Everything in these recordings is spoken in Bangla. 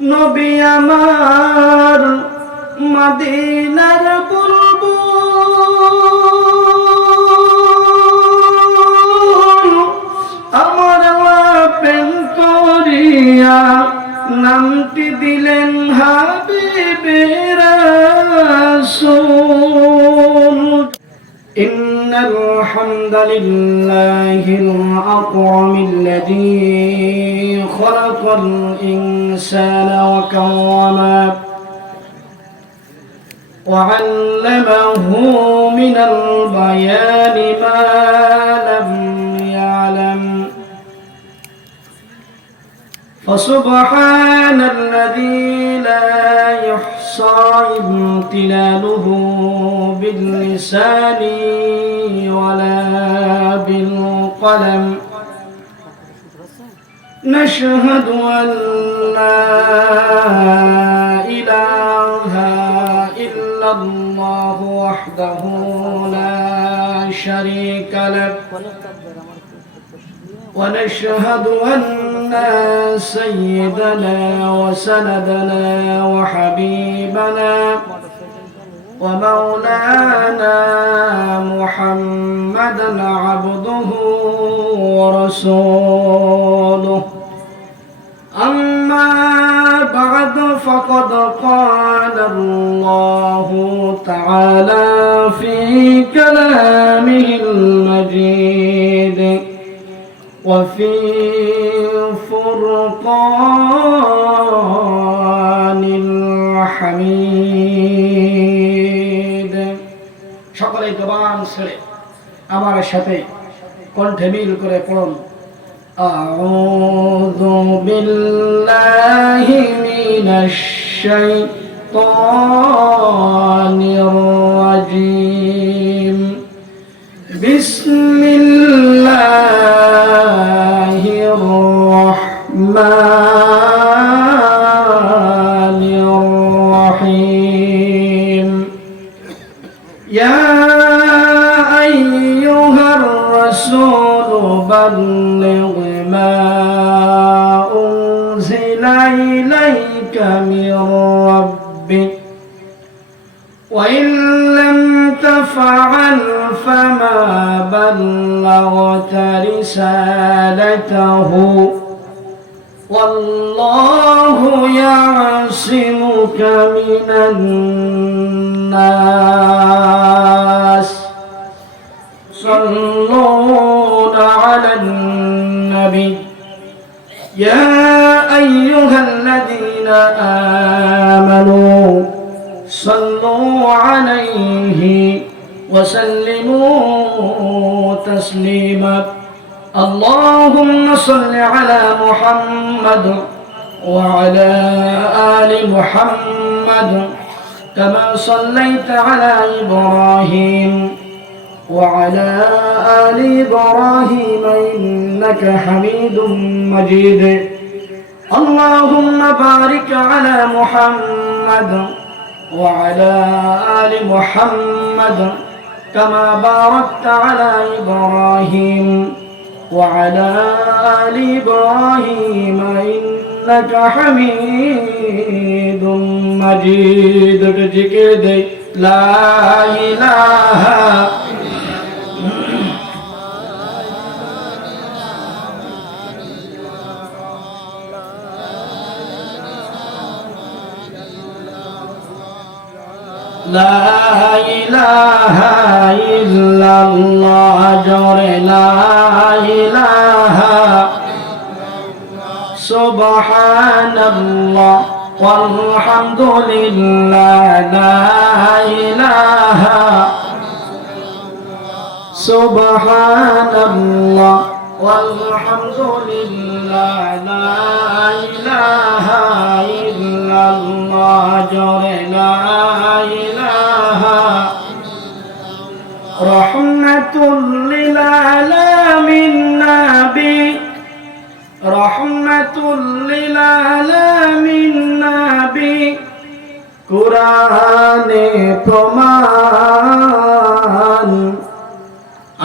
নবী আমার মদিনার বুলবুল আমার প্রেম করিয়া নামটি দিলেন হাবিবে রাসূল ইন্নাল হামদালিল্লাহিল আকরামিল্লাযী খলাকাল ইনসানা ওয়া কাওয়ামা وعلمه من البيان ما لم يعلم فسبحان الذي لا يحصى امتلاله باللسان ولا بالقلم نشهد أن لا إله إلا الله وحده لا شريك له ونشهد أن سيدنا وسندنا وحبيبنا ومولانا محمدا عبده ورسوله أما بعد فقد قال الله تعالى في كلامه المجيد وفي فرقان الحميد সকলে জবান ছেড়ে আমার সাথে কণ্ঠে মিল করে পড়ুন আউযু বিল্লাহি মিনাশ শাইতানির রাজীম বিসমিল্লাহির রহমানির রহিম ইয়া আইয়ুহার রাসূল বাল্লিগ মা উনজিলা ইলাইকা মির রাব্বিক وإن لم تفعل فما بلغت رسالته والله يعصمك من الناس صلون على النبي يا أيها الذين آمنوا صلوا عليه وسلموا تسليما اللهم صل على محمد وعلى آل محمد كما صليت على إبراهيم وعلى آل إبراهيم إنك حميد مجيد اللهم بارك على محمد وعلى آل محمد كما باركت على إبراهيم وعلى آل إبراهيم إنك حميد مجيد لا إله لا إله إلا الله جور لا إله سبحان الله والحمد لله لا إله سبحان الله والحمد لله لا إله إلا الله جور لا إله رحمة للعالمين نبي رحمة للعالمين نبي قرآن প্রমাণ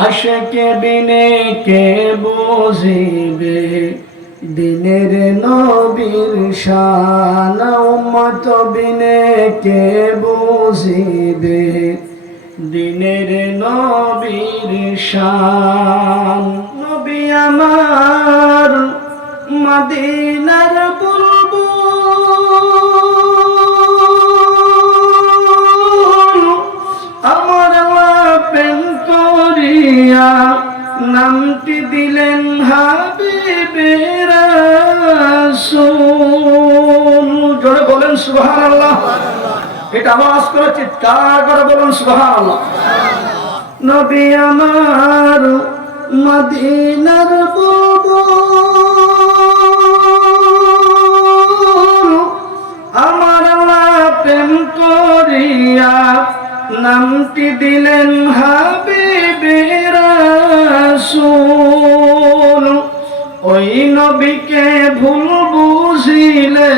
আশিক বিনে কে বুঝিবে দিনে দিনের নবীর শান উম্মত বিনে কে বুঝিবে দিনের নবীর শান নবী আমার মদিনার বুলবুল আমার প্রেম করিয়া নামটি দিলেন হাবিবে রাসূল জোরে বলেন সুবহানাল্লাহ এটা আওয়াজ করে চিৎকার করে বলুন সুবহানাল্লাহ নবী আমার মদিনার বুলবুল আমার প্রেম করিয়া নামটি দিলেন হাবিবে রাসূল ওই নবীকে ভুল বুঝিলে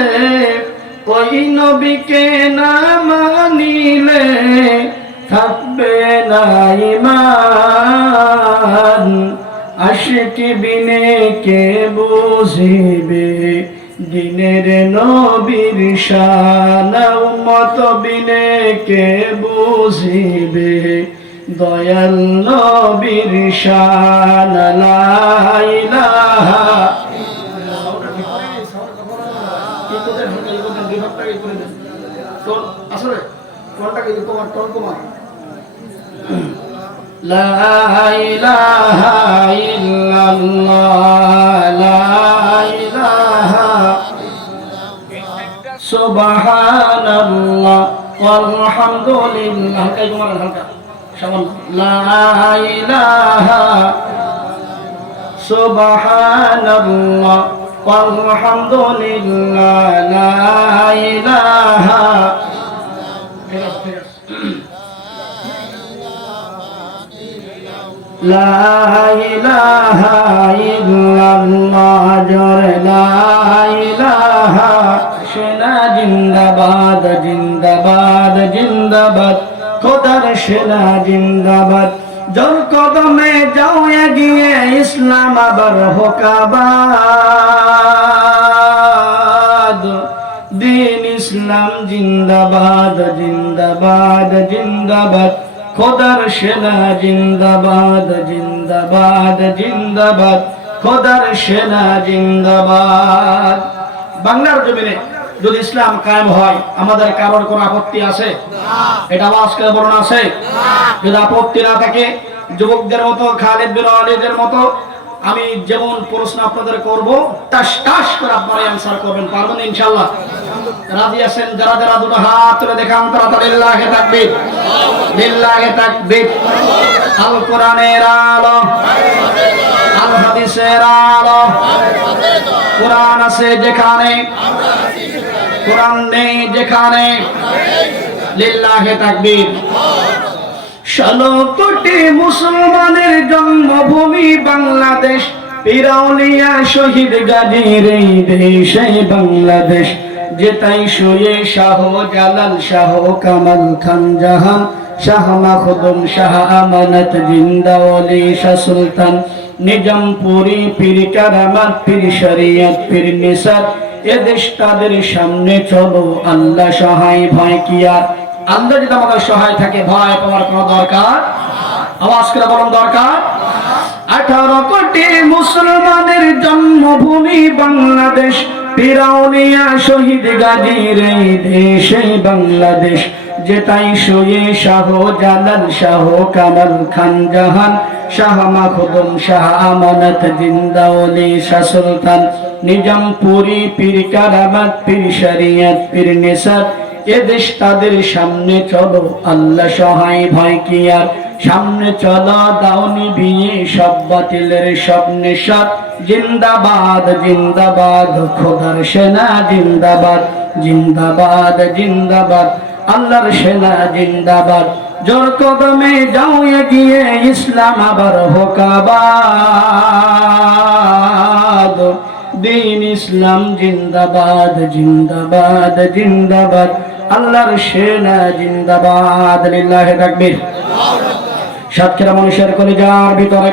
ওই নবীকে না মানিলে থাকবে না ঈমান আশিক বিনে কে বুঝিবে দিনের নবীর শান উম্মত বিনে কে বুঝিবে দয়াল নবীর শান লা ইলাহা লা ইলাহা ইল্লাল্লাহ লা ইলাহা সুবহানাল্লাহ আলহামদুলিল্লাহ এই তোমার হালকা সামান লা ইলাহা সুবহানাল্লাহ আলহামদুলিল্লাহ লা ইলাহা লা ইলাহা ইল্লাল্লাহ জোরে লা ইলাহা সেনা জিন্দাবাদ জিন্দাবাদ জিন্দাবাদ খোদার সেনা জিন্দাবাদ জোর কদমে যাও এগিয়ে ইসলাম আবার হোকাবাদ দিন ইসলাম জিন্দাবাদ জিন্দাবাদ জিন্দাবাদ খোদার সেনা জিন্দাবাদ জিন্দাবাদ জিন্দাবাদ খোদার সেনা জিন্দাবাদ বাংলার জমিনে যদি ইসলাম কায়েম হয় আমাদের কারোর কোনো আপত্তি আছে এটা আওয়াজ করে বলুন আছে যদি আপত্তি না থাকে যুবকদের মতো খালিদ বিন ওয়ালিদের মতো আমি যেমন প্রশ্ন আপনাদের করব টাস টাস করে আপনারা অ্যানসার করবেন পারবেন ইনশাআল্লাহ রাজি আছেন যারা যারা দুটো হাত তুলে দেখান তাড়াতাড়ি লিল্লাহি তাকবীর লিল্লাহি তাকবীর আল কোরআনের আলো আল হাদিসের আলো কোরআন আছে যেখানে কোরআন নেই যেখানে লিল্লাহি তাকবীর 16 কোটি মুসলমানের জন্মভূমি বাংলাদেশ পীরাউলিয়া শহীদ গাজীর এই দেশে বাংলাদেশ যেতাই শুয়ে শাহ জালাল শাহ কামাল খান জাহান শাহ মাখদুম শাহ আমানত জিন্দা ওলি শাহ সুলতান নিজামপুরি পীর কারামাত পীর শরিয়ত পীর নিসাত এদেশ তাদের সামনে চলো আল্লাহ সহায় ভয় কি আর আল্লাহ যদি আমাদের সহায় থাকে ভয় পাওয়ার কোনো দরকার আওয়াজ করে বলুন দরকার 18 কোটি মুসলমানের জন্মভূমি বাংলাদেশ পীরাউলিয়া শহীদ গাজীর এই দেশে বাংলাদেশ যেতাই শুয়ে শাহ জালাল শাহ কামাল খান জাহান শাহ মাখদুম শাহ আমানত জিন্দা ওলি শাহ সুলতান নিজামপুরি পীর কারামাত পীর শরিয়ত পীর নিসাত এদেশ তাদের সামনে চলো আল্লাহ সহায় ভয় কি আর সামনে চলো দাওনি বিয়ে সব বাতিলের সব নেশাত জিন্দাবাদ জিন্দাবাদ খোদার সেনা জিন্দাবাদ জিন্দাবাদ জিন্দাবাদ আল্লাহর সেনা জিন্দাবাদ জোর কদমে যাও এগিয়ে ইসলাম আবার হোকাবাদ দিন ইসলাম জিন্দাবাদ জিন্দাবাদ জিন্দাবাদ আল্লাহর সেনা জিন্দাবাদ লিল্লাহি তাকবীর সাতক্ষীরা মানুষের কলিজার ভিতরে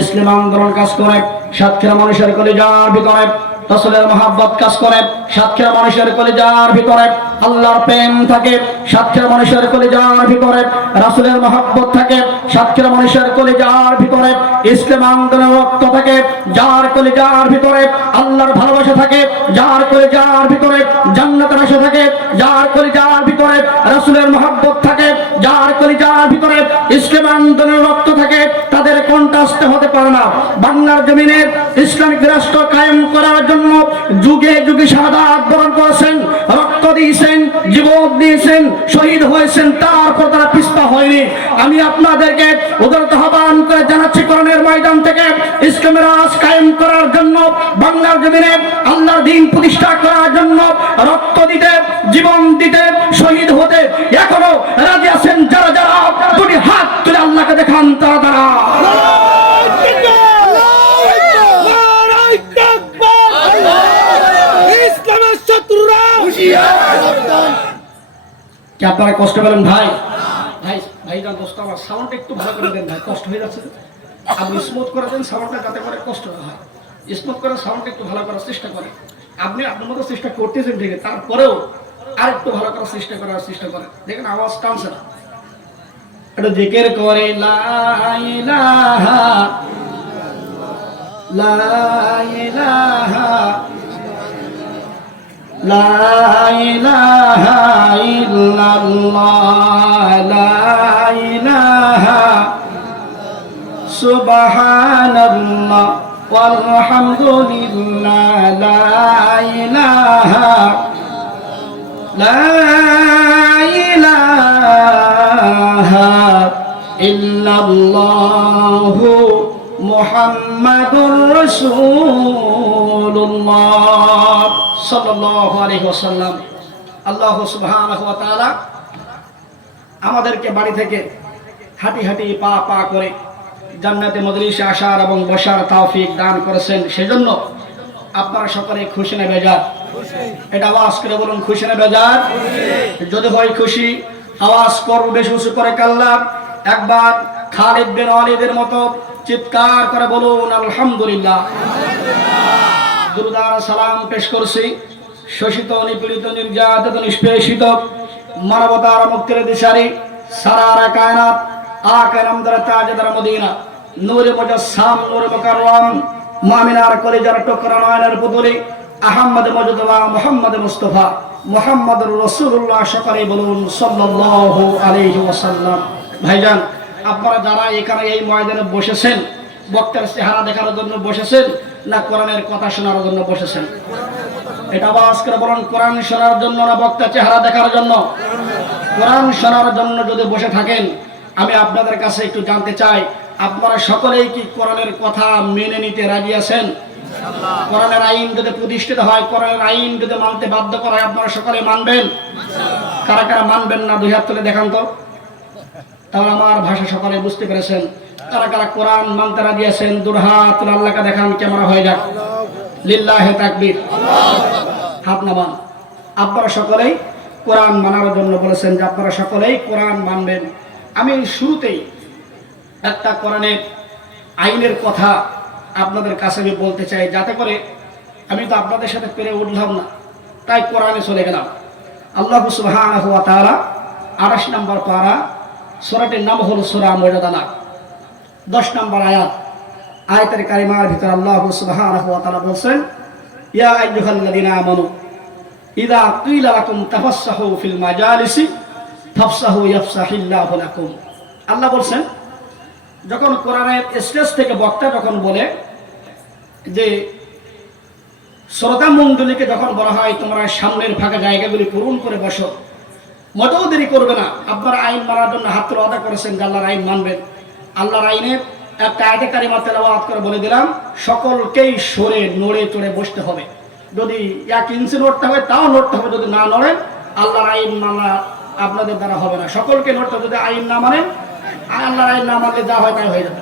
ইসলাম আন্দোলন কাজ করে সাতক্ষীরা মানুষের কলিজার ভিতরে রাসূলের মহব্বত কাজ করে, সাতক্ষীরা মানুষের কলিজার ভিতরে আল্লাহর প্রেম থাকে, সাতক্ষীরা মানুষের কলিজার ভিতরে রাসূলের মহব্বত থাকে, সাতক্ষীরা মানুষের কলিজার ভিতরে ইসলাম আন্দোলনের রক্ত থাকে, যার কলিজার ভিতরে আল্লাহর ভালোবাসা থাকে, যার কলিজার ভিতরে জান্নাতের আশা থাকে, যার কলিজার ভিতরে রাসূলের মহব্বত থাকে, যার কলিজার ভিতরে ইসলাম আন্দোলনের রক্ত থাকে, তাদের কণ্ঠাস্থ হতে পারে না। বাংলার জমিনে ইসলামিক রাষ্ট্র কায়েম করার জন্য যুগে যুগে শাহাদাত বরণ করেছেন, রক্ত দিয়েছেন, জীবন দিয়েছেন, শহীদ হয়েছেন, তারপর তারা পিছপা হয়নি। আমি আপনাদেরকে উদারত আহ্বান করে জানাচ্ছি, কোরআনের ময়দান থেকে ইসলামের রাজ কায়েম করার জন্য, বাংলার জমিনে আল্লাহর দ্বীন প্রতিষ্ঠা করার জন্য রক্ত দিতে, জীবন দিতে, শহীদ হতে এখনো রাজি আছেন যারা যারা? দুটি হাত তুলে আল্লাহকে দেখান তারা তারা। কি আপনারা কষ্ট পেলেন ভাই? ভাই ভাইজান দোস্ত আমার সাউন্ডটা একটু ভালো করে দেন ভাই, কষ্ট হয়ে যাচ্ছে। আপনি স্মুথ করে দেন সাউন্ডটা, যাতে করে কষ্ট না হয়। স্মুথ করে সাউন্ডটা একটু ভালো করার চেষ্টা করেন। আপনি আপনার মতো চেষ্টা করতেছেন ঠিক, তারপরেও আর একটু ভালো করার চেষ্টা করেন। দেখেন আওয়াজ টানছে না। একটু জিকির করে লা ইলাহা লা ইলাহা লা ইলাহা ইল্লাল্লাহ লা ইলাহা সুবহানাল্লাহ ওয়ালহামদুলিল্লাহ লা ইলাহা লা ইলাহা ইল্লাল্লাহু মুহাম্মাদুর রাসূলুল্লাহ সাল্লাল্লাহু আলাইহি ওয়াসাল্লাম। আল্লাহ সুবহানাহু ওয়া তাআলা আমাদেরকে বাড়ি থেকে হাঁটি হাঁটি পা পা করে জান্নাতে মজলিসে আসার এবং বসার তৌফিক দান করেছেন। সেজন্য আপনারা সকলে খুশি না বেজার? এটা আওয়াজ করে বলুন, খুশি না বেজার? যদি হয় খুশি, আওয়াজ করব বেশি উঁচু করে কাল্লা। একবার খালিদ বিন ওয়ালিদের মতো চিৎকার করে বলুন আলহামদুলিল্লাহ। দুরুদ আর সালাম পেশ করছি শোষিত, নিপীড়িত, নির্যাতিত, নিষ্পেষিত মানবতার মুক্তির দিশারি সারা কায়নাত আকা নামদার তাজদার মদিনা নূরে মুজাসসাম নূরে মুকাররম মুমিনার কলিজার টুকরা নয়নের পুতুলি আহমদ মুজতবা মুহাম্মদ মুস্তাফা মুহাম্মদুর রাসূলুল্লাহ। সকলে বলুন সাল্লাল্লাহু আলাইহি ওয়াসাল্লাম। ভাইজান, আপনারা যারা এখানে এই ময়দানে বসেছেন, বক্তার চেহারা দেখার জন্য বসেছেন না কোরআনের কথা শোনার জন্য বসেছেন? এটা আওয়াজ করে বলুন, কোরআন শোনার জন্য না বক্তার চেহারা দেখার জন্য? কোরআন শোনার জন্য যদি বসে থাকেন, আমি আপনাদের কাছে একটু জানতে চাই, আপনারা সকলেই কি কোরআনের কথা মেনে নিতে রাজি আছেন? কোরআনের আইন যদি প্রতিষ্ঠিত হয়, কোরআনের আইন যদি মানতে বাধ্য করা হয়, আপনারা সকলে মানবেন? কারা কারা মানবেন না দুই হাত তুলে দেখান তো। তাহলে আমার ভাষা সকলে বুঝতে পেরেছেন। কারা কারা কোরআন মানতে রাজি আছেন? দুরহাত তুলে আল্লাহকে দেখান, ক্যামেরা হয়ে যাক। লিল্লাহি তাকবীর। হাত নামান। আপনারা সকলেই কোরআন মানার জন্য বলেছেন যে আপনারা সকলেই কোরআন মানবেন। আমি শুরুতেই একটা কোরআনের আইনের কথা আপনাদের কাছে আমি বলতে চাই, যাতে করে আমি তো আপনাদের সাথে পেরে উঠলাম না, তাই কোরআনে চলে গেলাম। আল্লাহ সুবহানাহু ওয়া তাআলা 28 নম্বর পারা, সূরাটির নাম হলো সূরা মুজাদালা, 10 নম্বর আয়াত। আয়াতের কারিমার ভিতরে আল্লাহ সুবহানাহু ওয়া তাআলা বলেন, ইয়া আইয়ুহাল্লাযীনা আমানু ইযা ক্বিলা লাকুম তাফাসসাহু ফিল মাজালিসি ফাফসাহু ইয়াফসাহিল্লাহু লাকুম। আল্লাহ বলেন, যখন কোরআনের স্টেজ থেকে বক্তা যখন বলে যে শ্রোতা মণ্ডলীকে যখন বলা হয় তোমরা সামনের ফাঁকা জায়গাগুলি পূরণ করে বসো, মোটেও দেরি করবে না। আপনারা আইন মানার জন্য হাত তুলে ওয়াদা করেছেন যে আল্লাহর আইন মানবেন। আল্লাহর আইনের একটা আয়াতে কারিমা তেলাওয়াত করে বলে দিলাম, সকলকেই সরে নড়ে চড়ে বসতে হবে। যদি 1 ইঞ্চি নড়তে হবে তাও নড়তে হবে, যদি না নড়েন আল্লাহর আইন মানা আপনাদের দ্বারা হবে না। সকলকে নড়তে, যদি আইন না মানেন, আল্লাহর আইন না মানলে যা হয় তাই হয়ে যাবে।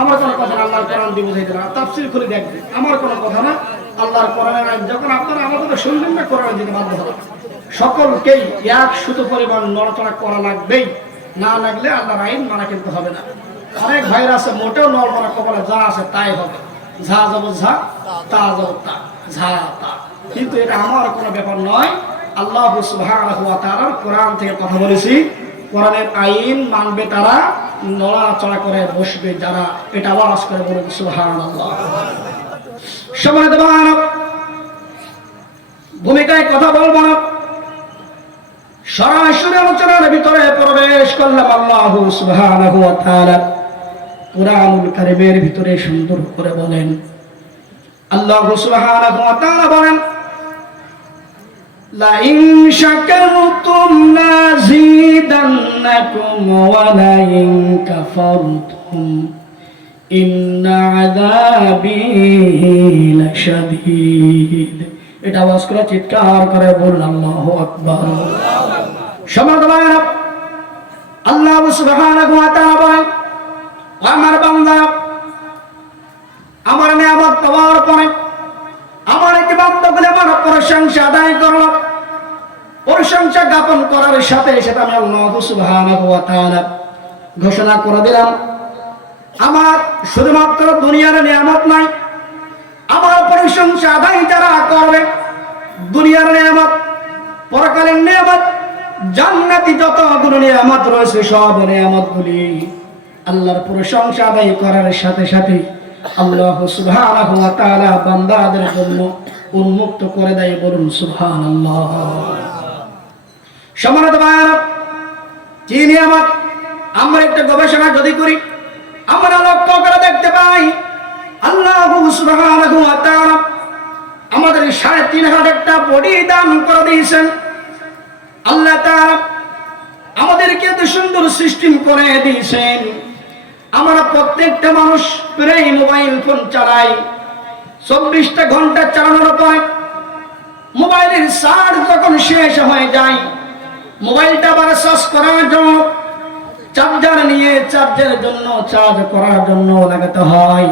আমার কোনো কথা না, আল্লাহর কোরআন দিয়ে বুঝাইতে না, তাফসীর খুলে দেখবে, আমার কোনো কথা না। আল্লাহর কোরআনের আইন যখন আপনারা আমাদের শুনবেন না, কোরআন দিতে বাধ্য হবে। সকলকেই 1 সুতো পরিমাণ নড়াচড়া করা লাগবেই, না লাগলে আল্লাহর আইন মানা কিন্তু হবে না। অনেক ভাইরা আছে মোটেও নড়াচড়া কপালে যা আছে তাই হবে, ঝা যাব ঝা, তা যাব তা, ঝাঁতা, কিন্তু এটা আমার কোনো ব্যাপার নয়। আল্লাহ সুবহানাহু ওয়া তাআলার কোরআন থেকে কথা বলেছি, কোরআনের আইন মানবে তারা, নড়াচড়া করে বসবে যারা। এটা আওয়াজ করে বলুন সুবহানাল্লাহ। সম্মানিত ভাইরা, ভূমিকায় কথা বলবো না, সরাসরি আলোচনার ভিতরে প্রবেশ করলাম। আল্লাহ সুবহানাহু ওয়া তাআলা কুরআনুল কারীমের ভিতরে সুন্দর করে বলেন, আল্লাহ সুবহানাহু ওয়া তাআলা বলেন, লা ইন শাকারতুম লাযীদান্নাকুম ওয়া লা ইন কাফারতুম ইন্না আযাবী লাশাদীদ। এটা আওয়াজ করে চিৎকার করে বলুন আল্লাহু আকবার। সম্মানিত ভাইরা, আল্লাহ সুবহানাহু ওয়া তাআলা বলেন, আমার বান্দা আমার নিয়ামত পাওয়ার পরে আমার একটি বান্দা বলে আমার প্রশংসা আদায় করল, প্রশংসা জ্ঞাপন করার সাথে সাথে আমি আল্লাহ সুবহানাহু ওয়া তাআলা ঘোষণা করে দিলাম, আমার শুধুমাত্র দুনিয়ার নিয়ামত নাই, আমার প্রশংসা আদায় যারা করবে, দুনিয়ার নিয়ামত, পরকালের নিয়ামত, জান্নাতি যতগুলো নিয়ামত রয়েছে সব নিয়ামতগুলি আল্লাহর প্রশংসা আদায় করার সাথে সাথে আল্লাহ সুবহানাহু ওয়া তাআলা বান্দাদের জন্য উন্মুক্ত করে দেয়। বলুন সুবহানাল্লাহ। সম্মানিত ভাইরা, যে নিয়ামত আমরা একটা গবেষণা যদি করি, আমরা লক্ষ্য করে দেখতে পাই আল্লাহ সুবহানাহু ওয়া তাআলা আমাদের ৩.৫ একটা বডি দান করে দিয়েছেন। আল্লাহ তাআলা আমাদেরকে এত সুন্দর সিস্টেম করে দিয়েছেন। আমরা প্রত্যেকটা মানুষ প্রায় মোবাইল ফোন চালাই, ২৪টা ঘন্টা চালানোর পর মোবাইলের চার্জ যখন শেষ হয়ে যায়, মোবাইলটা আবার চার্জ করার জন্য চার্জার নিয়ে চার্জের জন্য চার্জ করার জন্য লাগাতে হয়।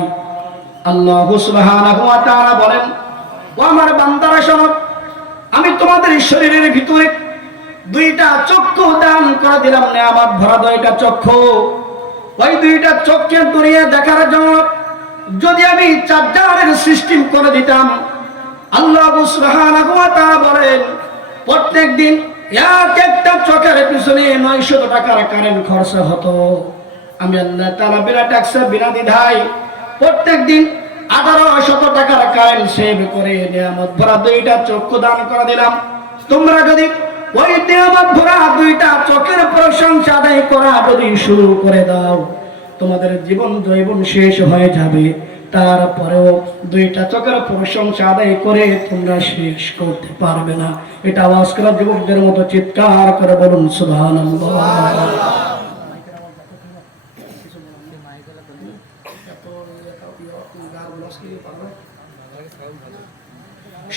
আল্লাহ সুবহানাহু ওয়া তাআলা বলেন, ও আমার বান্দারা শোনো, আমি তোমাদের শরীরের ভিতরে 2টা চক্ষু দান করে দিলাম, নিয়ামত ভরা 2টা চক্ষু। ওই 2টা চোখকে দুনিয়া দেখার জন্য যদি আমি চার্জারের সিস্টেম করে দিতাম, আল্লাহ সুবহানাহু ওয়া তাআলা বলেন, প্রত্যেকদিন এক একটা চোখের পিছনে ৯০০ টাকার কারেন্ট খরচ হতো। আমি আল্লাহ তাআলা বিনা ট্যাক্সে বিনা দ্বিধায় প্রত্যেকদিন ১৮০০ টাকার কারেন্ট সেভ করে নিয়ামত ভরা 2টা চক্ষু দান করে দিলাম। তোমরা যদি ওই নিয়ামত ভরা 2টা চোখের প্রশংসা আদায় করা যদি শুরু করে দাও, তোমাদের জীবন জৈবন শেষ হয়ে যাবে, তারপরেও 2টা চোখের প্রশংসা আদায় করে তোমরা শেষ করতে পারবে না। এটা আওয়াজ করা যুবকদের মতো চিৎকার করে বলুন সুবহানাল্লাহ।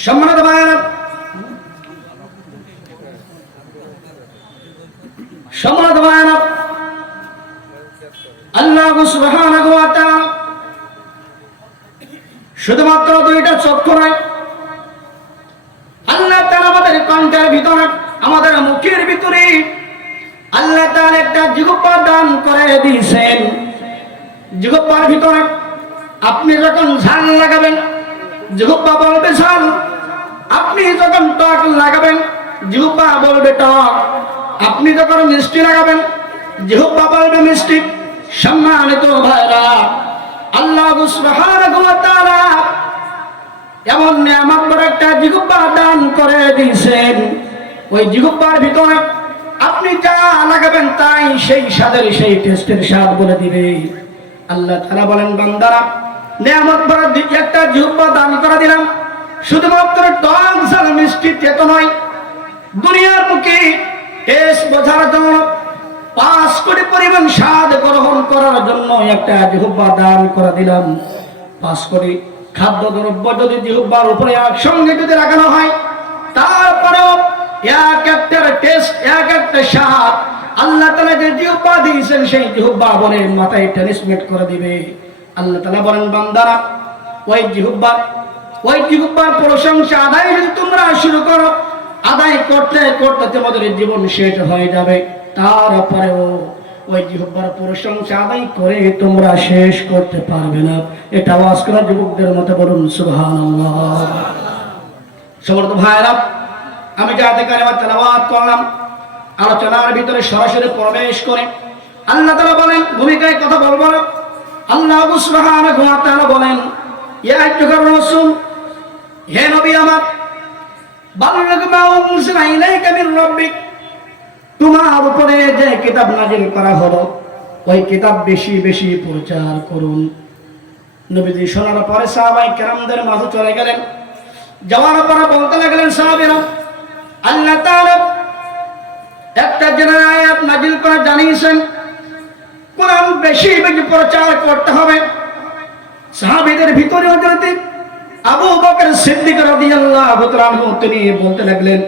সম্মানিত ভাইরা, সম্মানিত ভাইরা, আল্লাহ সুবহানাহু ওয়া তাআলা শুধুমাত্র 2টা চক্ষু নয়, আল্লাহ তাআলা আমাদের কণ্ঠের ভিতরে, আমাদের মুখের ভিতরে আল্লাহ তাআলা একটা জিহ্বা দান করে দিয়েছেন। জিহ্বার ভিতরে আপনি যখন ঝাল লাগাবেন, জিহ্বা বলবে ঝাল, আপনি যখন টক লাগাবেন, জিহ্বা বলবে টক, আপনি যখন মিষ্টি লাগাবেন, জিহ্বা বলবে মিষ্টি। সম্মানিত ভাইরা, আল্লাহ সুবহানাহু ওয়া তাআলা এমন নিয়ামত বড় একটা জিহ্বা দান করে দিয়েছেন। ওই জিহ্বার ভিতরে আপনি যা লাগাবেন তাই সেই স্বাদের, সেই টেস্টের স্বাদ বলে দিবে। আল্লাহ তাআলা বলেন, বান্দারা নিয়ামত বড় একটা জিহ্বা দান করে দিলাম, শুধুমাত্র টক ঝাল মিষ্টি তেতো নয়, দুনিয়ার মুখে টেস্ট বোঝার জন্য, 5 কোটি পরিমাণ স্বাদ গ্রহণ করার জন্য একটা জিহ্বা দান করে দিলাম। 5 কোটি খাদ্য দ্রব্য যদি জিহ্বার উপরে একসঙ্গে যদি লাগানো হয়, তারপরেও এক একটা টেস্ট, এক একটা স্বাদ আল্লাহ তাআলা যে জিহ্বা দিয়েছেন সেই জিহ্বা বলে মাথায় ট্রান্সমিট করে দিবে। আল্লাহ তাআলা বলেন, বান্দারা ওই জিহ্বার প্রশংসা আদায় যদি তোমরা শুরু করো, আদায় করতে করতে তোমাদের জীবন শেষ হয়ে যাবে, তারপরেও ওই জিহ্বার প্রশংসা আদায় করে তোমরা শেষ করতে পারবে না। এটা আওয়াজ করা যুবকদের মতো বলুন সুবহানাল্লাহ। সমর্থ ভাইরা, আমি যে আয়াতে কারিমা তেলাওয়াত করলাম, আলোচনার ভিতরে সরাসরি প্রবেশ করে আল্লাহ তাআলা বলেন, ভূমিকায় কথা বলবো না। আল্লাহ সুবহানাহু ওয়া তাআলা বলেন, ইয়া আইয়ুহার রাসূল, হে নবী আমার, বাল্লিগ মা উনজিলা ইলাইকা মির রাব্বিক, তোমার উপরে যে কিতাব নাযিল করা হলো ওই কিতাব বেশি বেশি প্রচার করুন। নবীজি শোনার পরে সাহাবায়ে কেরামদের মাঝে চলে গেলেন। যাওয়ার পরে বলতে লাগলেন, সাহাবীরা, আল্লাহ তাআলা একটা জেনারেল আয়াত নাযিল করে জানিয়েছেন কোরআন বেশি বেশি প্রচার করতে হবে। সাহাবীদের ভিতরে হযরত আবু বকর সিদ্দিক রাদিয়াল্লাহু তাআলা আনহু তিনি বলতে লাগলেন,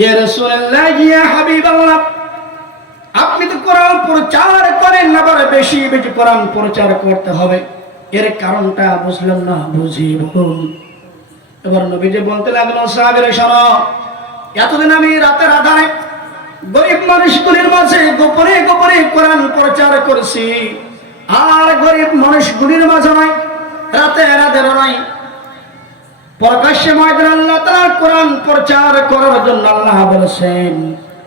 ইয়া রাসূলুল্লাহ, ইয়া হাবিবাল্লাহ, আপনি তো কোরআন প্রচার করেন না, আবার বেশি বেশি কোরআন প্রচার করতে হবে, এর কারণটা বুঝলাম না, বুঝি বলুন। এবার নবীজি বলতে লাগলেন, সাহাবীরা শোনো, এতদিন আমি রাতের আধারে গরিব মানুষগুলির মাঝে গোপনে গোপনে কোরআন প্রচার করেছি, আর গরিব মানুষগুলির মাঝে নয়, রাতে রাতের নয়, প্রকাশ্যে ময়দানে আল্লাহ তাআলা কোরআন প্রচার করার জন্য আল্লাহ বলেছেন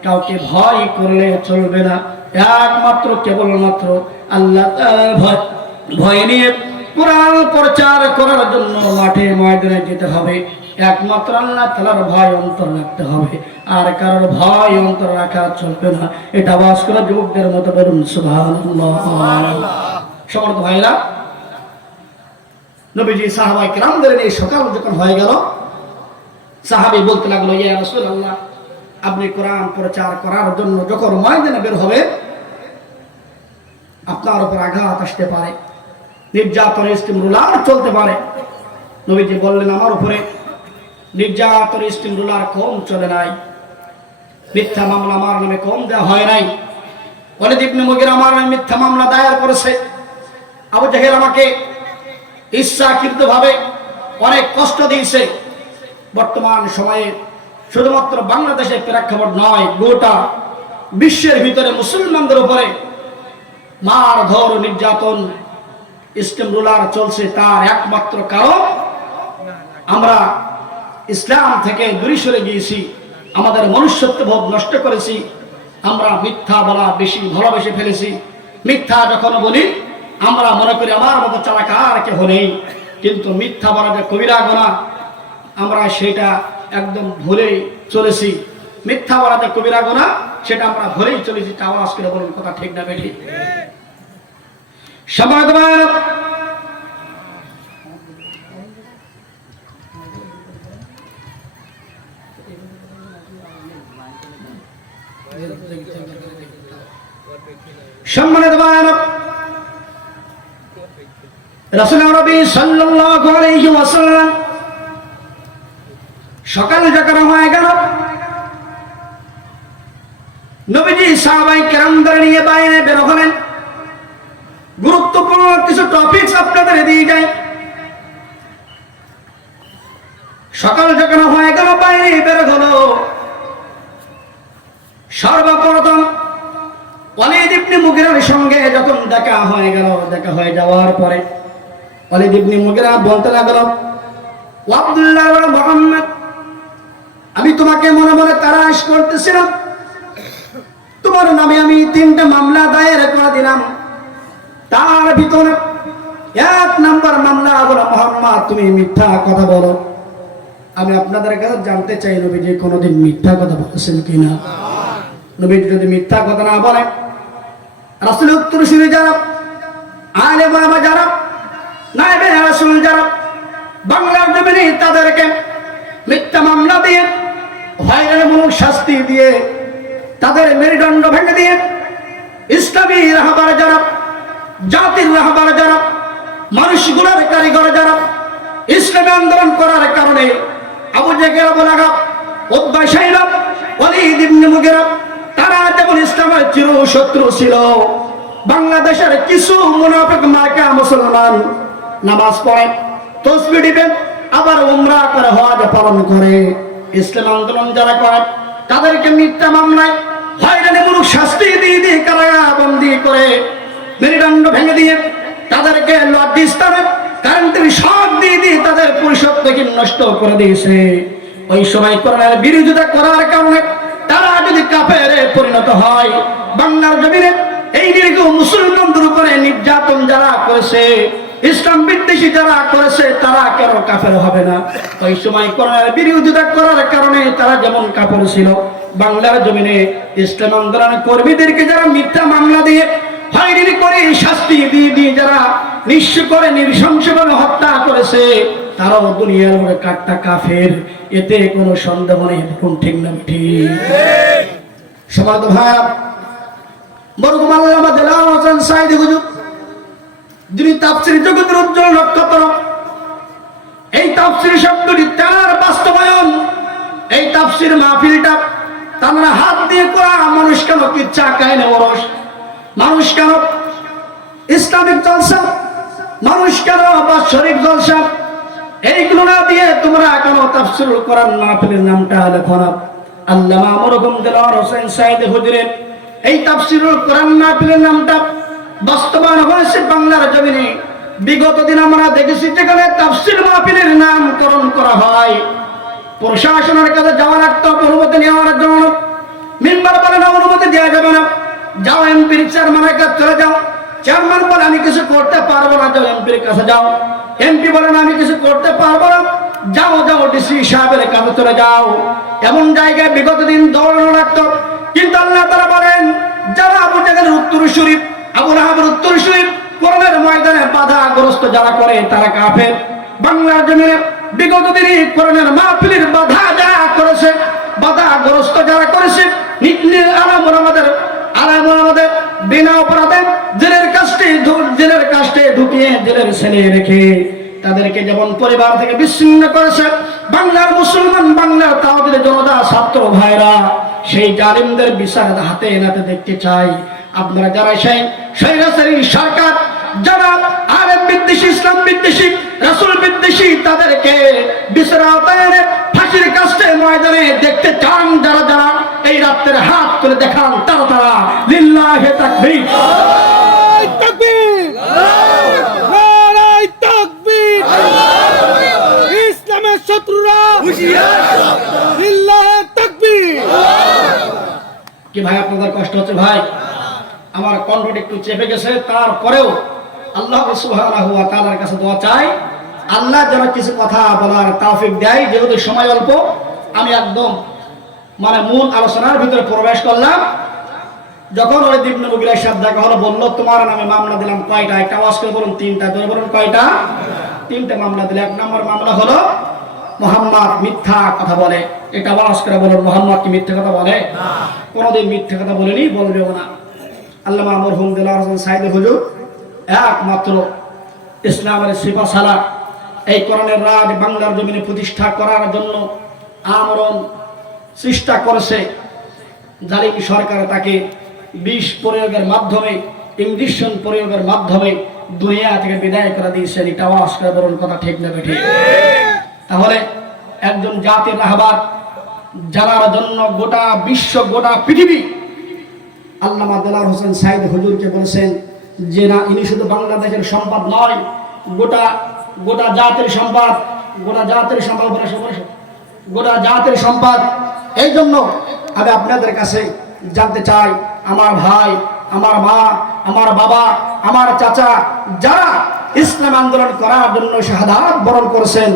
কাউকে ভয় করলে চলবে না, একমাত্র কেবলমাত্র আল্লাহ তাআলার ভয় নিয়ে কোরআন প্রচার করার জন্য মাঠে ময়দানে যেতে হবে। একমাত্র আল্লাহ তাআলার ভয় অন্তর রাখতে হবে, আর কারোর ভয় অন্তর রাখা চলবে না। এটা আওয়াজ করে যুবকদের মতো বলুন সুবহানাল্লাহ। সমর্থ ভাইরা, নবীজি সাহাবায়ে কেরামদের নিয়ে সকাল যখন হয়ে গেল, সাহাবী বলতে লাগলো, ইয়া রাসূলুল্লাহ, আপনি কোরআন প্রচার করার জন্য যখন ময়দানে বের হবে আপনার উপর আঘাত আসতে পারে, নির্যাতন ইস্তিমরুলার চলতে পারে। নবীজি বললেন, আমার উপরে নির্যাতন ইস্তিমরুলার কম চলে নাই, মিথ্যা মামলা আমার নামে কম দেওয়া হয় নাই। ওয়ালিদ ইবনে মুগীরা আমার নামে মিথ্যা মামলা দায়ের করেছে। আবু জাহেল আমাকে ইচ্ছাকৃতভাবে অনেক কষ্ট দিয়েছে। বর্তমান সময়ে শুধুমাত্র বাংলাদেশের প্রেক্ষাপট নয়, গোটা বিশ্বের ভিতরে মুসলমানদের উপরে মারধর, নির্যাতন, ইস্তিমরুলার চলছে। তার একমাত্র কারণ আমরা ইসলাম থেকে দূরে সরে গিয়েছি, আমাদের মনুষ্যত্ববোধ নষ্ট করেছি, আমরা মিথ্যা বলা বেশি ভালোবেসে ফেলেছি। মিথ্যা যখন বলি আমরা মনে করি আমার মতো চালাক আর কেউ নেই, কিন্তু মিথ্যা বলা যে কবিরা গুনাহ আমরা সেটা একদম ভুলেই চলেছি। মিথ্যা বলা যে কবিরা গুনাহ সেটা আমরা ভুলেই চলেছি। আওয়াজ করে বলুন, কথা ঠিক না বেঠিক? সম্মানিত ভাইরা, সম্মানিত ভাইরা, রাসূল নবী সাল্লাল্লাহু আলাইহি ওয়াসাল্লাম সকাল যখন হয়ে গেল, নবীজি সাহাবায়ে কেরামদের নিয়ে বাইরে বের হলেন। গুরুত্বপূর্ণ কিছু টপিকস আপনাদের দিয়ে যায়। সকাল যখন হয়ে গেল, বাইরে বের হলো। সর্বপ্রথম ওয়ালিদ ইবনে মুগীরার সঙ্গে যখন দেখা হয়ে গেল, দেখা হয়ে যাওয়ার পরে ওয়ালিদ ইবনে মুগীরা বলতে লাগলো, আব্দুল্লাহ ওয়া মুহাম্মদ, আমি তোমাকে মনে মনে তালাশ করতেছিলাম, তোমার নামে আমি 3টা মামলা দায়ের করে দিলাম। তার ভিতরে 1 নম্বর মামলা হলো, মুহাম্মদ তুমি মিথ্যা কথা বলো। আমি আপনাদের কাছে জানতে চাই, নবীজি কোনোদিন মিথ্যা কথা বলেছেন কিনা? নবীজি যদি মিথ্যা কথা না বলে, রাসূলের উত্তরসূরি যারা, আলেম ওলামা যারা, নায়েবে রাসূল যারা বাংলার জমিনে, তাদেরকে মিথ্যা মামলা দিয়ে, হয়রানিমূলক শাস্তি দিয়ে, তাদের মেরুদণ্ড ভেঙে দিয়ে, ইসলামী রাহবার যারা, জাতির রাহবার যারা, মানুষগুলোর কারিগর যারা, ইসলামী আন্দোলন করার কারণে আবু জাহেল, আবু লাহাব, উতবা, শাইবা, ওয়ালিদ ইবনে মুগীরা, তারা যেমন ইসলামের চিরশত্রু ছিল, বাংলাদেশের কিছু মুনাফিক মার্কা মুসলমান নামাজ পড়ে, তাসবিহ দিবে, আবার উমরা করে, হজ পালন করে, ইসলাম আন্দোলন যারা করে তাদেরকে মিথ্যা মামলায় হয়রানিমূলক শাস্তি দিয়ে দিয়ে কারাবন্দী করে, মেরুদণ্ড ভেঙে দিয়ে, তাদেরকে লজ্জিস্থানে কারেন্টের শক দিয়ে দিয়ে তাদের পুরুষত্বকে নষ্ট করে দিয়েছে। ওই সময় কোরআনের বিরোধিতা করার কারণে তারা যদি কাফেরে পরিণত হয়, বাংলার জমিনে এই নিরীহ মুসলমানদের উপরে নির্যাতন যারা করেছে, ইসলাম বিদ্বেষী যারা করেছে, তারা কেন কাফের হবে না? ওই সময় কোরআনের বিরোধিতা করার কারণে তারা যেমন কাফের ছিল, বাংলার জমিনে ইসলাম আন্দোলনের কর্মীদেরকে যারা মিথ্যা মামলা দিয়ে হয়রানি করে শাস্তি দিয়ে যারা নিঃস্ব করে নৃশংসভাবে হত্যা করেছে, তারাও দুনিয়ার মধ্যে কাট্টা কাফের, এতে কোনো সন্দেহ নেই। ঠিক না ঠিক? সমাজ ভাই মরহুম আল্লামা দেলাওয়ার হোসেন সাঈদী হুজুর, যিনি তাফসীর জগতের উজ্জ্বল নক্ষত্র, এই তাফসীর শব্দটি তার বাস্তবায়ন, এই তাফসীর মাহফিলটা তারা হাত দিয়ে করা, মানুষ কেন কিচ্ছা কাহিনী ওরস, মানুষ কেন ইসলামিক জলসা, মানুষ কেন বাৎসরিক জলসা, এইগুলো না দিয়ে তোমরা কেন তাফসীরুল কোরআন মাহফিলের নামটা লেখো না? আল্লামা মরহুম দেলাওয়ার হোসেন সাঈদী হুজুরের এই তাফসীরুল কোরআন মাহফিলের নামটা বাস্তবায়ন হয়েছে বাংলার জমিনে। বিগত দিন আমরা দেখেছি যেখানে তাফসীর মাহফিলের নামকরণ করা হয়, প্রশাসনের কাছে যাওয়ার একটা অনুমতি নেওয়ার জন্য মেম্বার বলে না, অনুমতি দেওয়া যাবে না, যাও এমপির চেয়ারম্যানের কাছে চলে যাও। চেয়ারম্যান বলে আমি কিছু করতে পারবো না, যাও এমপির কাছে যাও। এমপি বলেন আমি কিছু করতে পারবো না, যাও যাও ডিসি সাহেবের কাছে চলে যাও। এমন জায়গায় বিগত দিন দৌড়ানো লাগতো, কিন্তু আল্লাহ তাআলা বলেন যারা আবু জাহেলের উত্তরসূরি, আবু লাহাবের উত্তরসূরি, কোরআনের ময়দানে বাধাগ্রস্ত যারা করে তারা কাফের। বাংলার জমিনে বিগত দিনে কোরআনের মাহফিলের বাধা যারা করেছে, বাধাগ্রস্ত যারা করেছে, আমাদের বিনা অপরাধে জেলের কাস্টে ঢুকিয়ে জেলের ছেলে রেখে তাদেরকে যেমন পরিবার থেকে বিচ্ছিন্ন করেছে, বাংলার মুসলমান, বাংলার তাওহীদের জনতা, ছাত্র ভাইরা সেই জালিমদের বিচার হাতে নাতে দেখতে চাই। আপনারা যারা সেই স্বৈরাচারী সরকার, যারা আলেম বিদ্বেষী, ইসলাম বিদ্বেষী, রাসূল বিদ্বেষী, তাদেরকে বিচার আওতায় এনে ফাঁসির কাস্টে ময়দানে দেখতে চান, যারা যারা এই রাতের হাত তুলে দেখান তারা লিল্লাহি তাকবীর, তাকবীর, নারায়ে তাকবীর, ইসলামের শত্রুরা হুঁশিয়ার, লিল্লাহি তাকবীর। কি ভাই আপনাদের কষ্ট হচ্ছে? ভাই আমার কণ্ঠটা একটু চেপে গেছে, তারপরেও আল্লাহ সুবহানাহু ওয়া তাআলার কাছে দোয়া চাই, আল্লাহ যেন কিছু কথা বলার তৌফিক দেয়। যেহেতু সময় অল্প, আমি একদম মূল আলোচনার ভিতরে প্রবেশ করলাম। যখন ওই ইবনে মুগীরার সাথে দেখা হলো, বললো তোমার নামে মামলা দিলাম কয়টা? একটা আওয়াজ করে বলুন তিনটা। ধরে বলুন কয়টা? তিনটা মামলা দিলে। এক নম্বর মামলা হলো মুহাম্মদ মিথ্যা কথা বলে। এটা আওয়াজ করে বলুন, মুহাম্মদ কি মিথ্যা কথা বলে? কোনোদিন মিথ্যা কথা বলেনি, বলবেও না। আল্লামা মরহুম দেলাওয়ার হোসেন সাঈদী হুজুর একমাত্র ইসলামের সিপাহসালা, এই কোরআনের রাজ বাংলার জমিনে প্রতিষ্ঠা করার জন্য আমরণ চেষ্টা করেছে। জালিম সরকার তাকে বিষ প্রয়োগের মাধ্যমে, ইঞ্জেকশন প্রয়োগের মাধ্যমে দুনিয়া থেকে বিদায় করে দিয়েছেন। এটা আওয়াজ করে বলুন কথা ঠিক না ঠিক? তাহলে একজন জাতির রাহবার জানার জন্য গোটা বিশ্ব, গোটা পৃথিবী আল্লামা দেলাওয়ার হোসেন সাঈদী হুজুরকে বলেছেন যে না, ইনি শুধু বাংলাদেশের সম্পদ নয়, গোটা জাতির সম্পদ, গোটা জাতির সম্পদ, গোটা জাতির সম্পদ। এই জন্য আমি আপনাদের কাছে জানতে চাই, আমার ভাই, আমার মা, আমার বাবা, আমার চাচা, যারা ইসলাম আন্দোলন করার জন্য শাহাদাত বরণ করেছেন,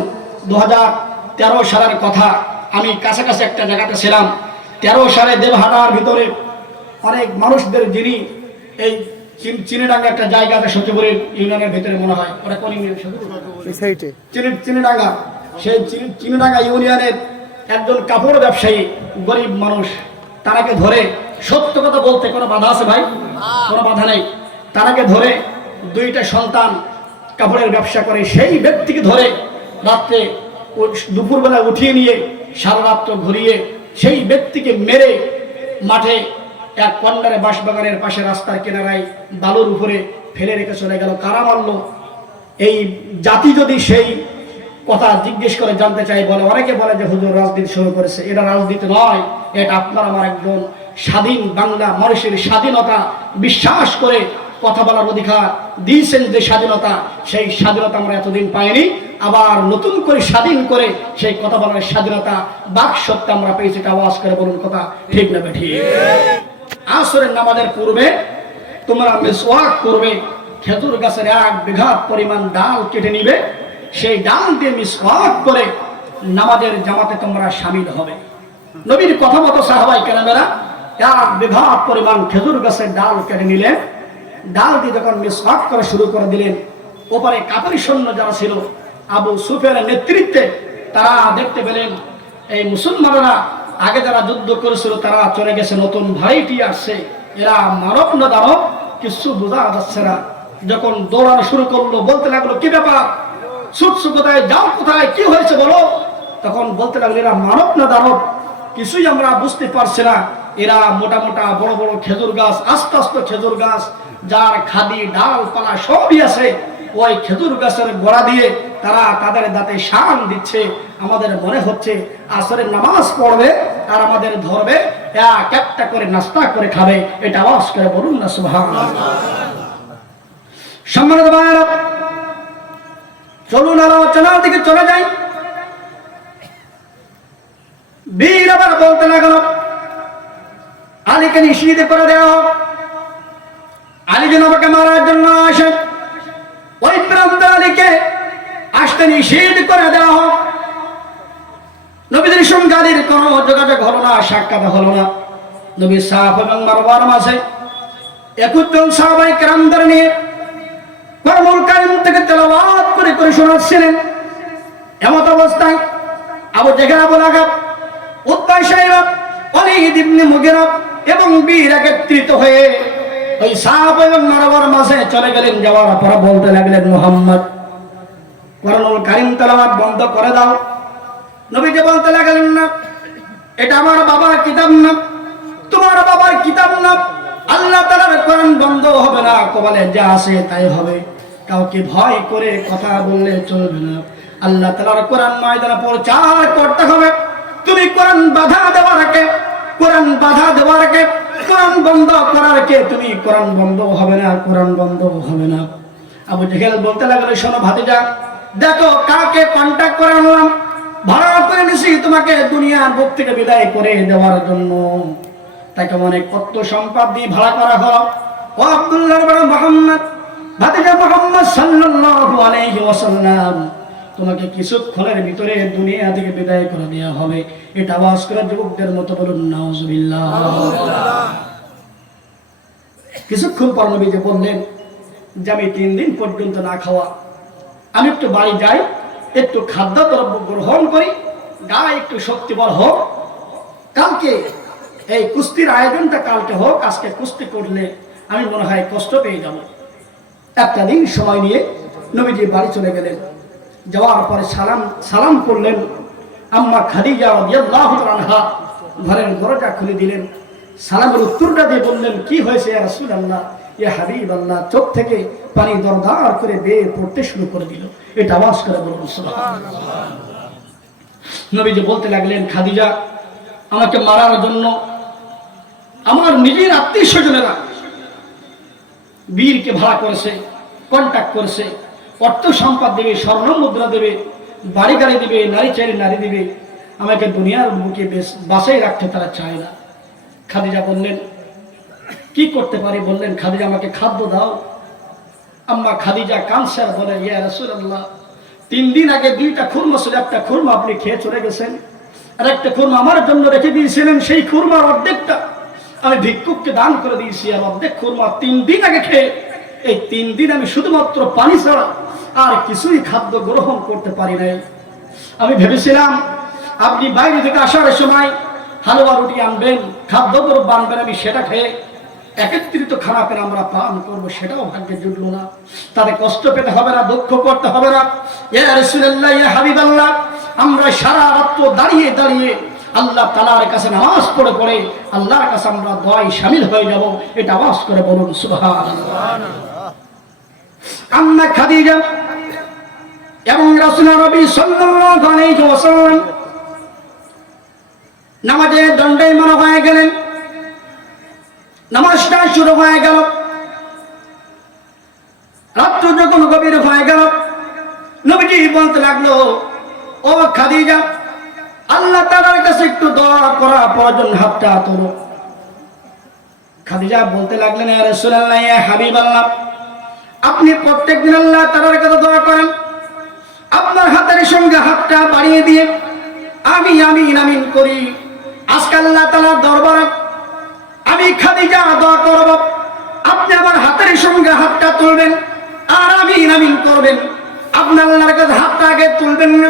2013 সালের কথা, আমি কাছাকাছি একটা জায়গাতে ছিলাম। 13 সালে দেবহাটার ভিতরে অনেক মানুষদের, যিনি এই চিনিডাঙ্গা একটা জায়গাতে সচিবপুরের ইউনিয়নের ভিতরে মনে হয়, ওরা কোন ইউনিয়ন? চিনিডাঙ্গা। সেই চিনিডাঙ্গা ইউনিয়নের একজন কাপড় ব্যবসায়ী, গরিব মানুষ, তারাকে ধরে, সত্য কথা বলতে কোনো বাধা আছে ভাই? কোনো বাধা নেই। তারাকে ধরে, দুইটা সন্তান কাপড়ের ব্যবসা করে, সেই ব্যক্তিকে ধরে রাত্রে দুপুরবেলা উঠিয়ে নিয়ে সারা রাত্র ঘুরিয়ে সেই ব্যক্তিকে মেরে মাঠে এক কর্নারে বাঁশবাগানের পাশে রাস্তার কিনারায় বালুর উপরে ফেলে রেখে চলে গেল। কারা মারল? এই জাতি যদি সেই কথা জিজ্ঞেস করে জানতে চাই, বলে অনেকে বলে যে হুজুর রাজনীতি শুরু করেছে। এটা রাজনীতি নয়, এটা আপনার আমার একজন স্বাধীন বাংলা মানুষের স্বাধীনতা বিশ্বাস করে কথা বলার অধিকার দিয়েছেন যে স্বাধীনতা, সেই স্বাধীনতা আমরা এতদিন পাইনি। আবার নতুন করে স্বাধীন করে সেই কথা বলার স্বাধীনতা, বাক সত্য আমরা পেয়েছি। এটা আওয়াজ করে বলুন, কথা ঠিক না ঠিক? আসরের নামাজের পূর্বে তোমরা মিসওয়াক করবে, খেজুর গাছের 1 বিঘা পরিমাণ ডাল কেটে নিবে, সেই ডাল দিয়ে মিসওয়াক করে নামাজের জামাতে তোমরা শামিল হবে। নবীর কথা মতো সাহাবায়ে কেরামেরা 1 বিঘা পরিমাণ খেজুর গাছের ডাল কেটে নিলেন। ডাল দিয়ে যখন মিসওয়াক করা শুরু করে দিলেন, ওপারে কাফির সৈন্য যারা ছিল আবু সুফিয়ানের নেতৃত্বে, তারা দেখতে পেলেন এই মুসলমানরা আগে যারা যুদ্ধ করেছিল তারা চলে গেছে, নতুন ভ্যারাইটি আসছে, এরা মানব না দানব কিছু বোঝা যাচ্ছে না। যখন দৌড়ানো শুরু করলো, বলতে লাগলো কি ব্যাপার, ছুটছো কোথায়, যাও কোথায়, কি হয়েছে বলো। তখন বলতে লাগলো এরা মানব না দানব কিছুই আমরা বুঝতে পারছি না। এরা মোটা মোটা বড় বড় খেজুর গাছ, আস্তে আস্তে খেজুর গাছ, যার খাদি ডালপালা সবই আছে, ওই খেজুর গাছের গোড়া দিয়ে তারা তাদের দাঁতে শান দিচ্ছে। আমাদের মনে হচ্ছে আসরের নামাজ পড়বে আর আমাদের ধরবে, এক একটা করে নাস্তা করে খাবে। এটা আওয়াজ করে বলুন না সুবহানাল্লাহ। সম্মানিত ভাইরা, চলুন আলোচনার দিকে চলে যাই। বীর আবার বলতে লাগলো আলীকে নিষিদ্ধ করে দেওয়া হোক, আলী যেন আমাকে মারার জন্য আসে, ওই প্রান্ত আলীকে আসতে নিষেধ করে দেওয়া হোক। নবীদের সঙ্গে আলীর কোনো যোগাযোগ হলো না, সাক্ষাৎ হলো না। নবী সাফ এবং মারওয়ার মাঝে 21 জন সাহাবায়ে কেরামদের নিয়ে কোরআনুল কারীম থেকে তেলাওয়াত করে করে শোনাচ্ছিলেন। এমত অবস্থায় আবু জেহেল, আবু লাহাব, উতবা, শাইবা, ওয়ালিদ ইবনে মুগিরা এবং বীর একত্রিত হয়ে ওই সাহাব এবং মারওয়ার মাঝে চলে গেলেন। যাওয়ার পর বলতে লাগলেন, মুহাম্মদ কোরআনুল কারীম তেলাওয়াত বন্ধ করে দাও। নবীজি বলতে লাগলেন, না, এটা আমার বাবার কিতাব না, তোমার বাবার কিতাব না, আল্লাহ তাআলার কোরআন বন্ধ হবে না, কপালে যা আছে তাই হবে। কাউকে ভয় করে কথা বললে চলবে না। আল্লাহ তাআলার কোরআন ময়দানে প্রচার করতে হবে। তুমি কোরআন বাধা দেওয়ার কে, কোরআন বাধা দেওয়ার কে, কোরআন বন্ধ করার কে? তুমি কোরআন বন্ধ হবে না, কোরআন বন্ধ হবে না। আবু জেহেল বলতে লাগলো, শোনো ভাতিজা, দেখো কাকে কন্টাক্ট করে আনলাম, ভাড়া করে নিছি তোমাকে দুনিয়ার বুক থেকে বিদায় করে দেওয়ার জন্য। তাকে অনেক কত সম্পদ দিয়ে ভাড়া করা হলো। ও আব্দুল্লাহর বড় মুহাম্মদ, ভাতিজা মুহাম্মদ সাল্লাল্লাহু আলাইহি ওয়াসাল্লাম, তোমাকে কিছুক্ষণের ভিতরে দুনিয়া থেকে বিদায় করে দেওয়া হবে। এটা আওয়াজ করে যুবকদের মতো বলুন নাউজুবিল্লাহ। কিছুক্ষণ পর নবীজি বললেন যে আমি 3 দিন পর্যন্ত না খাওয়া, আমি একটু বাড়ি যাই, একটু খাদ্যদ্রব্য গ্রহণ করি, গায়ে একটু শক্তিবল হোক, কালকে এই কুস্তির আয়োজনটা কালকে হোক, আজকে কুস্তি করলে আমি মনে হয় কষ্ট পেয়ে যাব। একটা দিন সময় নিয়ে নবীজি বাড়ি চলে গেলেন। যাওয়ার পরে সালাম করলেন। আম্মা খাদিজা রাদিয়াল্লাহু আনহা ঘরের দরজা খুলে দিলেন। সালামের উত্তরটা দিয়ে বললেন, কি হয়েছে ইয়া রাসূলুল্লাহ, ইয়া হাবিবাল্লাহ। চোখ থেকে পানি দরদার করে বেয়ে পড়তে শুরু করে দিল। এটা আওয়াজ করে বলুন সুবহানাল্লাহ। নবীজি বলতে লাগলেন, খাদিজা, আমাকে মারার জন্য আমার নিজের আত্মীয় স্বজনেরা বীরকে ভাড়া করেছে, কন্ট্যাক্ট করেছে, অর্থ সম্পদ দেবে, স্বর্ণ মুদ্রা দেবে, বাড়ি গাড়ি দিবে, নারী চাইলে নারী দিবে। আমাকে দুনিয়ার বুকে বাঁচাই রাখতে তারা চায় না। খাদিজা বললেন, কি করতে পারি? বললেন, খাদিজা আমাকে খাদ্য দাও। আম্মা খাদিজা কানসার বলে, ইয়া রাসূলুল্লাহ, 3 দিন আগে 2টা খুরমা ছিল, একটা খুরমা আপনি খেয়ে চলে গেছেন, আর একটা খুরমা আমার জন্য রেখে দিয়েছিলেন। সেই খুরমার অর্ধেকটা আমি ভিক্ষুককে দান করে দিয়েছি, আর অর্ধেক খুরমা 3 দিন আগে খেয়ে, এই 3 দিন আমি শুধুমাত্র পানি ছাড়া আর কিছুই খাদ্য গ্রহণ করতে পারি নাই। আমি ভেবেছিলাম আপনি বাইরে থেকে আসার সময় হালুয়া রুটি আনবেন, খাদ্যদ্রব্য আনবেন, আমি সেটা খেয়ে একত্রিত খানা পেয়ে আমরা পান করবো, সেটাও ভাগ্যে জুটলো না। তাদের কষ্ট পেতে হবে না, দুঃখ করতে হবে না। ইয়া রাসূলুল্লাহ, ইয়া হাবিবাল্লাহ, আমরা সারা রাত দাঁড়িয়ে দাঁড়িয়ে আল্লাহ তাআলার কাছে নামাজ পড়ে পড়ে আল্লাহর কাছে আমরা দোয়ায় শামিল হয়ে যাব। এটা আওয়াজ করে বলুন সুবহানাল্লাহ। আম্মা খাদিজা এবং রাসূলুল্লাহ নবী সাল্লাল্লাহু আলাইহি ওয়াসাল্লাম নামাজের দণ্ডায়মান হয়ে গেলেন। নামাজটা শুরু হয়ে গেল। বলতে লাগলো, ও খাদিজা, আল্লাহ তাআলার কাছে একটু দোয়া করা প্রয়োজন, হাতটা তোলো। খাদিজা বলতে লাগলেন, ইয়া রাসূলুল্লাহ, ইয়া হাবিবাল্লাহ, আপনি প্রত্যেকদিন আল্লাহ তাআলার কাছে দোয়া করেন, আপনার হাতের সঙ্গে হাতটা বাড়িয়ে দিয়ে আমি আমিন আমিন করি। আজকে আল্লাহ তাআলার দরবারে আমি খাদিজা দোয়া করব, আপনি আমার হাতের সঙ্গে হাতটা তুলবেন আর আমিন আমিন করবেন। আপনি আল্লাহর কাছে হাতটা আগে তুলবেন না,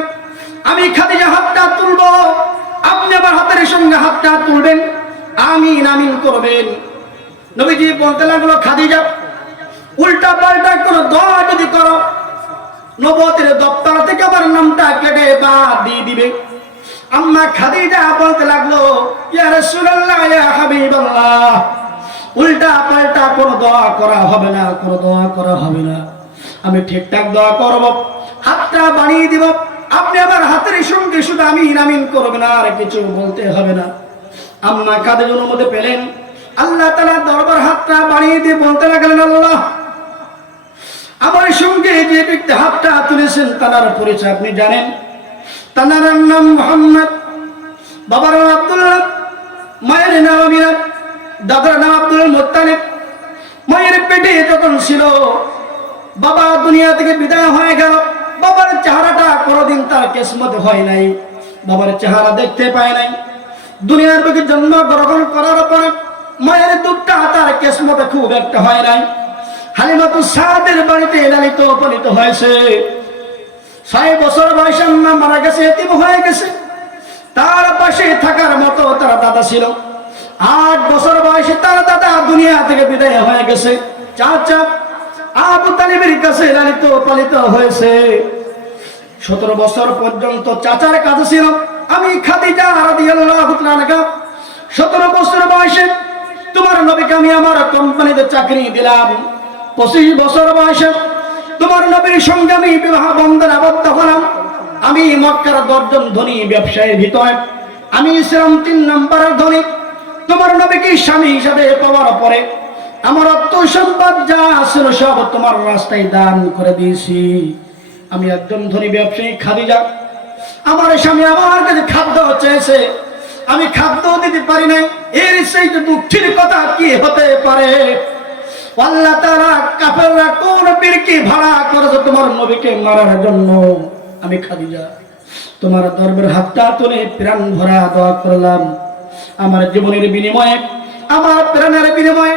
আমি খাদিজা হাতটা তুলবো, আপনি আমার হাতের সঙ্গে হাতটা তুলবেন, আমিন আমিন করবেন। নবীজি বলতে লাগলো, খাদিজা, উল্টা পাল্টা কোনো দোয়া যদি করো, নবুয়তের দপ্তর থেকে আমার নামটা কেটে বাদ দিয়ে দিবে। আম্মা খাদিজা বলতে লাগলো, ইয়া রাসূলুল্লাহ, ইয়া হাবিবাল্লাহ, উল্টা পাল্টা কোনো দোয়া করা হবে না, কোনো দোয়া করা হবে না, আমি ঠিকঠাক দোয়া করব, হাতটা বাড়িয়ে দিব, আপনি আমার হাতের সঙ্গে শুধু আমিন আমিন করবেন, আর কিছু বলতে হবে না। আম্মা খাদিজা অনুমতি পেলেন, আল্লাহ তাআলা দরবার হাতটা বাড়িয়ে দিয়ে বলতে লাগলেন, আল্লাহ, আমার সঙ্গে যে ব্যক্তি হাতটা তুলেছেন তার পরিচয় আপনি জানেন। তার নাম মুহাম্মদ, বাবার নাম আব্দুল্লাহ, মায়ের নাম আমিনা, দাদার নাম আব্দুল মুত্তালিব। মায়ের পেটে যখন ছিল, বাবা দুনিয়া থেকে বিদায় হয়ে গেল, বাবার চেহারাটা কোনোদিন তার কিসমতে হয় নাই, বাবার চেহারা দেখতে পায় নাই। দুনিয়ার বুকে জন্মগ্রহণ করার পরে মায়ের দুধটা তার কিসমতে খুব একটা হয় নাই। হালিমাতুস সাদের বাড়িতে লালিত পালিত হয়েছে। 6 বছর বয়সে আম্মা মারা গেছে, এতিম হয়ে গেছে। তার পাশে থাকার মতো তার দাদা ছিল। 8 বছর বয়সে তার দাদা দুনিয়া থেকে বিদায় হয়ে গেছে। চাচা আবু তালিবের কাছে লালিত পালিত হয়েছে। 17 বছর পর্যন্ত চাচার কাছে ছিল। আমি খাদিজা রাদিয়াল্লাহু তাআলা আনহা 17 বছর বয়সে তোমার নবীকে আমি আমার কোম্পানিতে চাকরি দিলাম। 25 বছর বয়সে তোমার নবীর সঙ্গে আমি বিবাহ বন্ধনে আবদ্ধ হলাম। আমি মক্কার 10 জন ধনী ব্যবসায়ীর ভিতরে আমি ছিলাম 3 নম্বরের ধনী। তোমার নবীকে স্বামী হিসাবে পাওয়ার পরে আমার অর্থ সম্পদ যা ছিল সব তোমার রাস্তায় দান করে দিয়েছি। আমি একজন ধনী ব্যবসায়ী খাদিজা, আমার স্বামী আমার কাছে খাদ্য চেয়েছে, আমি খাদ্য দিতে পারি নাই। এর সেই দুঃখের কথা কি হতে পারে? আল্লাহ তাআলা কাফেররা কোন বীরকে ভাড়া করেছে তোমার নবীকে মারার জন্য? আমি খাদিজা তোমার দরবারে হাতটা তুলে প্রাণ ভরা দোয়া করলাম, আমার জীবনের বিনিময়ে, আমার প্রাণের বিনিময়ে